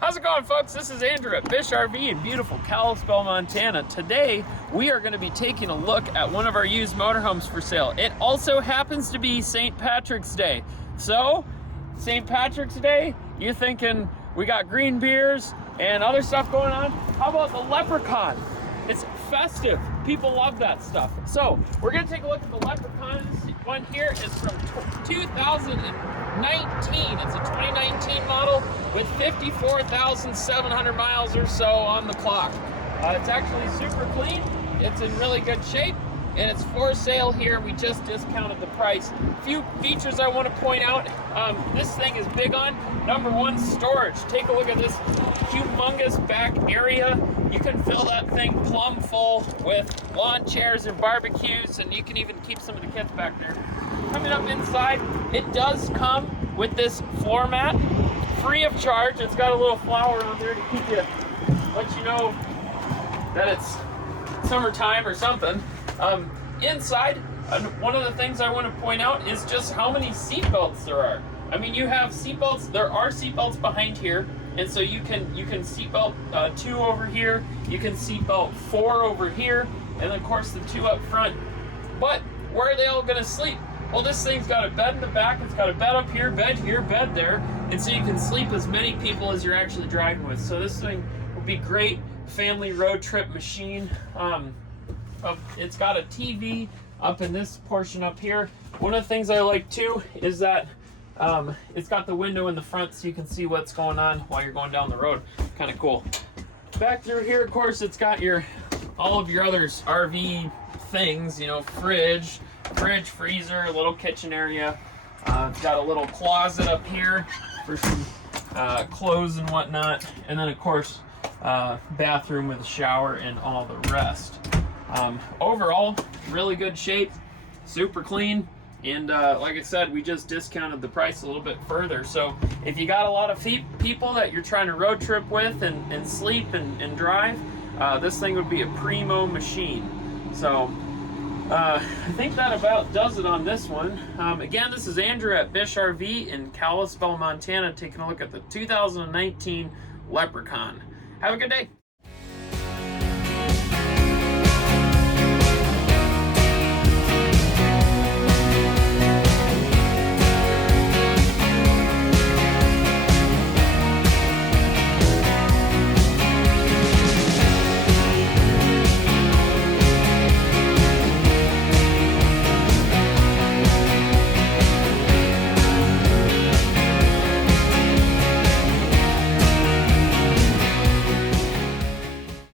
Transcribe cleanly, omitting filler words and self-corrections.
How's it going, folks? This is Andrew at Bish RV in beautiful Kalispell, Montana. Today, we are going to be taking a look at one of our used motorhomes for sale. It also happens to be St. Patrick's Day. So, St. Patrick's Day, you're thinking we got green beers and other stuff going on? How about the Leprechaun? It's festive. People love that stuff. So, we're going to take a look at the Leprechaun. This one here is from 2019. It's a 2019 model with 54,700 miles or so on the clock. It's actually super clean. It's in really good shape, and it's for sale here. We just discounted the price. A few features I want to point out. This thing is big on, number one, storage. Take a look at this humongous back area. You can fill that thing plumb full with lawn chairs and barbecues, and you can even keep some of the kids back there. Coming up inside, it does come with this floor mat, free of charge. It's got a little flower on there to keep you, let you know that it's summertime or something. Inside, one of the things I want to point out is just how many seat belts there are. I mean, you have seat belts. There are seat belts behind here, and so you can seat belt 2 over here. You can seat belt 4 over here, and of course the 2 up front. But where are they all going to sleep? Well, this thing's got a bed in the back. It's got a bed up here, bed there, and so you can sleep as many people as you're actually driving with. So this thing will be great family road trip machine. It's got a TV up in this portion up here. One of the things I like too is that it's got the window in the front so you can see what's going on while you're going down the road. Kind of cool. Back through here, of course, it's got all of your other RV things, you know, fridge, freezer, a little kitchen area. It's got a little closet up here for some clothes and whatnot. And then, of course, bathroom with a shower and all the rest. Overall, really good shape, super clean. And like I said, we just discounted the price a little bit further. So if you got a lot of people that you're trying to road trip with and sleep and drive, this thing would be a primo machine. So I think that about does it on this one. Again, this is Andrew at Bish RV in Kalispell, Montana, taking a look at the 2019 Leprechaun. Have a good day.